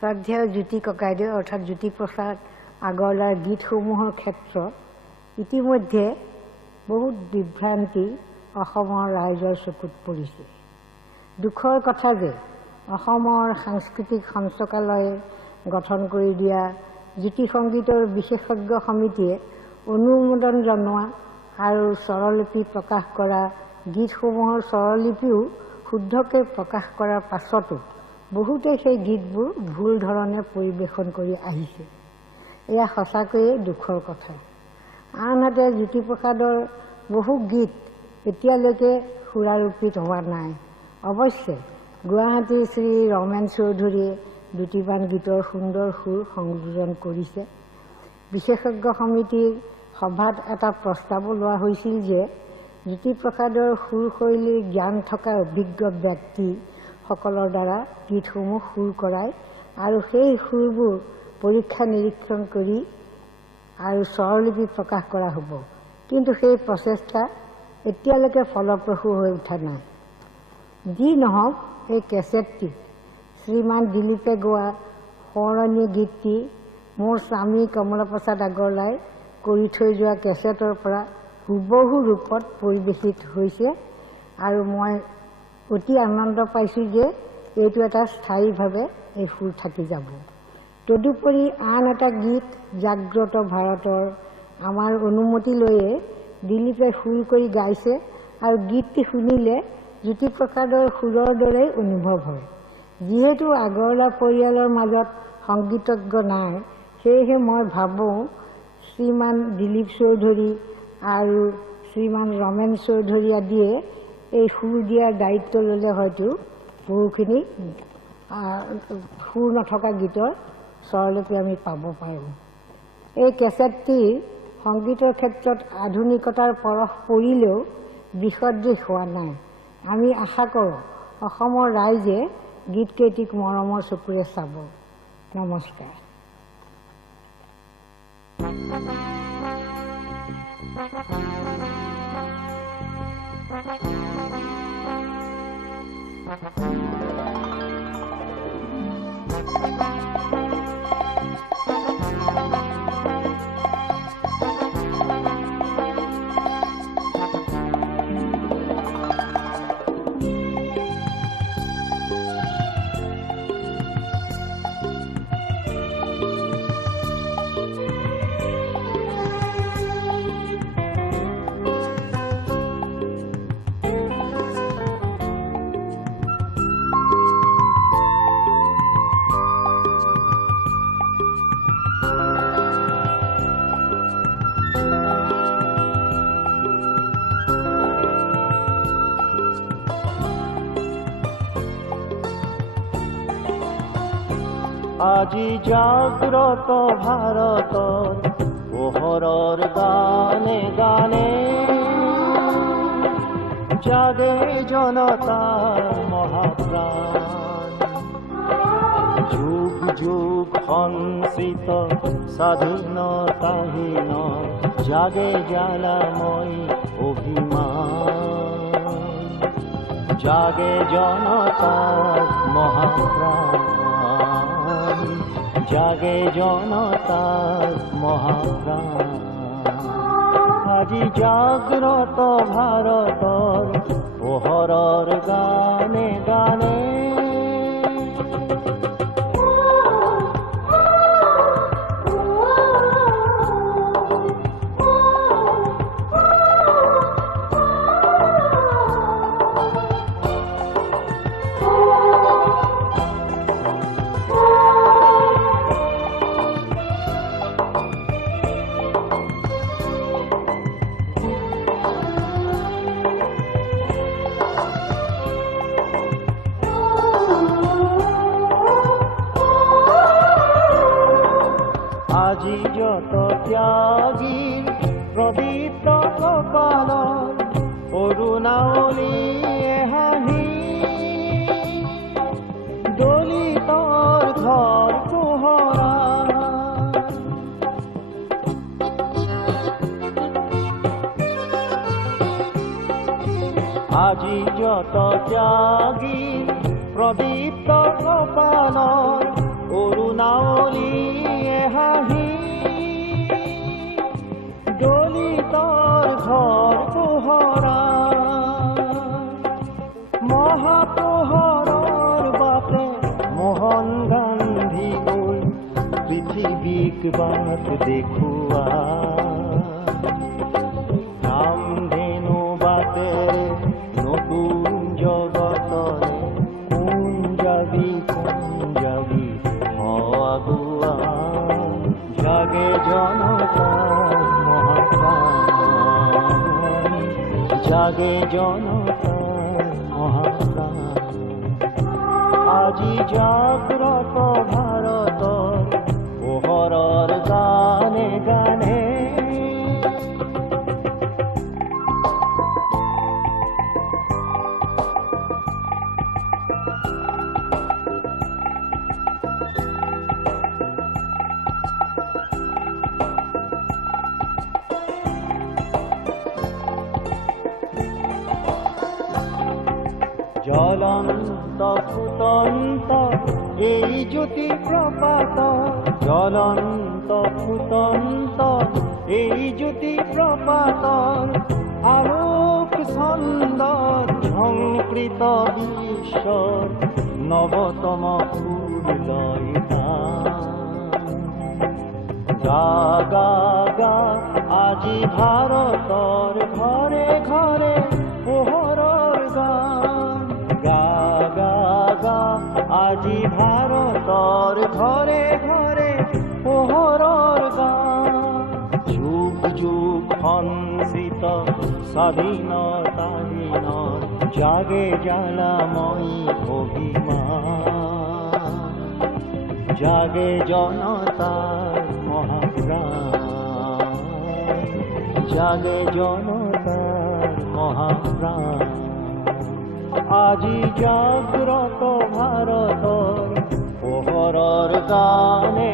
শ্ৰদ্ধেয় জ্যোতি ককাইদেউ অৰ্থাৎ জ্যোতিপ্ৰসাদ আগৰৱালাৰ গীতসমূহৰ ক্ষেত্ৰত ইতিমধ্যে বহুত বিভ্ৰান্তি অসমৰ ৰাইজৰ চকুত পৰিছে। দুখৰ কথা যে অসমৰ সাংস্কৃতিক সঞ্চালকালয়ে গঠন কৰি দিয়া জ্যোতি সংগীতৰ বিশেষজ্ঞ সমিতিয়ে অনুমোদন জনোৱা আৰু স্বৰলিপি প্ৰকাশ কৰা গীতসমূহৰ স্বৰলিপিও শুদ্ধকৈ প্ৰকাশ কৰাৰ পাছতো বহুতে সেই গীতবোৰ ভুল ধৰণে পৰিৱেশন কৰি আহিছে। এয়া সঁচাকৈয়ে দুখৰ কথা। আনহাতে জ্যোতিপ্ৰসাদৰ বহু গীত এতিয়ালৈকে সুৰাৰোপিত হোৱা নাই। অৱশ্যে গুৱাহাটীৰ শ্ৰী ৰমেন চৌধুৰীয়ে দুটিমান গীতৰ সুন্দৰ সুৰ সংযোজন কৰিছে। বিশেষজ্ঞ সমিতিৰ সভাত এটা প্ৰস্তাৱো লোৱা হৈছিল যে জ্যোতিপ্ৰসাদৰ সুৰশৈলীৰ জ্ঞান থকা অভিজ্ঞ ব্যক্তিসকলৰ দ্বাৰা গীতসমূহ সুৰ কৰাই আৰু সেই সুৰবোৰ পৰীক্ষা নিৰীক্ষণ কৰি আৰু স্বৰলিপি প্ৰকাশ কৰা হ'ব। কিন্তু সেই প্ৰচেষ্টা এতিয়ালৈকে ফলপ্ৰসূ হৈ উঠা নাই। যি নহওক এই কেছেটটিত শ্ৰীমান দিলীপে গোৱা সোঁৱৰণী গীতটি মোৰ স্বামী কমলা প্ৰসাদ আগৰৱালাই কৰি থৈ যোৱা কেছেটৰ পৰা হুবহু ৰূপত পৰিৱেশিত হৈছে আৰু মই অতি আনন্দ পাইছোঁ যে এইটো এটা স্থায়ীভাৱে এই সুৰ থাকি যাব। তদুপৰি আন এটা গীত জাগ্ৰত ভাৰতৰ আমাৰ অনুমতি লৈয়ে দিলীপে সুৰ কৰি গাইছে আৰু গীতটি শুনিলে জ্যোতিপ্ৰসাদৰ সুৰৰ দৰেই অনুভৱ হয়। যিহেতু আগৰৱালা পৰিয়ালৰ মাজত সংগীতজ্ঞ নাই, সেয়েহে মই ভাবোঁ শ্ৰীমান দিলীপ চৌধুৰী আৰু শ্ৰীমান ৰমেন চৌধুৰী আদিয়ে এই সুৰ দিয়াৰ দায়িত্ব ল'লে হয়তো বহুখিনি সুৰ নথকা গীতৰ স্বৰলিপি আমি পাব পাৰোঁ। এই কেছেটটিৰ সংগীতৰ ক্ষেত্ৰত আধুনিকতাৰ পৰশ পৰিলেও বিসদৃশ হোৱা নাই। আমি আশা কৰোঁ অসমৰ ৰাইজে গীতকেইটিক মৰমৰ চকুৰে চাব। নমস্কাৰ। আজি জাগ্ৰত ভাৰতৰ পোহৰৰ গানে গানে জাগে জনতাৰ মহাপ্ৰাণ। যুগ যুগ সঞ্চিত স্বাধীনতাহীন জাগে জ্বালাময় অভিমান। জাগে জনতাৰ মহাপ্ৰাণ, জাগে জনতাৰ মহাপ্ৰাণ। আজি জাগ্ৰত ভাৰতৰ পোহৰৰ গানে গানে আজি যত ত্যাগী পবিত্ৰ কপালৰ কৰুণাৱলীয়ে হাঁহি দলিতৰ ঘৰ পোহৰা। আজি যত ত্যাগী পবিত্ৰ কপালৰ ঠিক বাট দেখুৱা ৰামধেনু বাটেৰে নতুন জগতৰে কোন যাবি আগুৱা জাগে জনতাৰ মহাপ্ৰাণ জাগে জনতাৰ মহাপ্ৰাণ আজি জাগ্ৰত ভাৰতৰ পোহৰৰ গানে গানে জ্বলন্ত ফুটন্ত এই জ্যোতি প্ৰপাত জ্বলন্ত ফুটন্ত এই জ্যোতি প্ৰপাতৰ আলোক ছন্দত ঝংকৃত বিশ্বৰ নৱতম ফুল লয় গা গা গা আজি ভাৰতৰ ঘৰে ঘৰে পোহৰৰ গান গা গা গা আজি ভাৰতৰ ঘৰে ঘৰে পোহৰৰ গান যুগ যুগ সঞ্চিত স্বাধীনতাহীনৰ জাগে জ্বালাময়ী অভিমান জাগে জনতাৰ মহাপ্ৰাণ জাগে জনতাৰ মহাপ্ৰাণ আজি জাগ্ৰত ভাৰতৰ পোহৰৰ গানে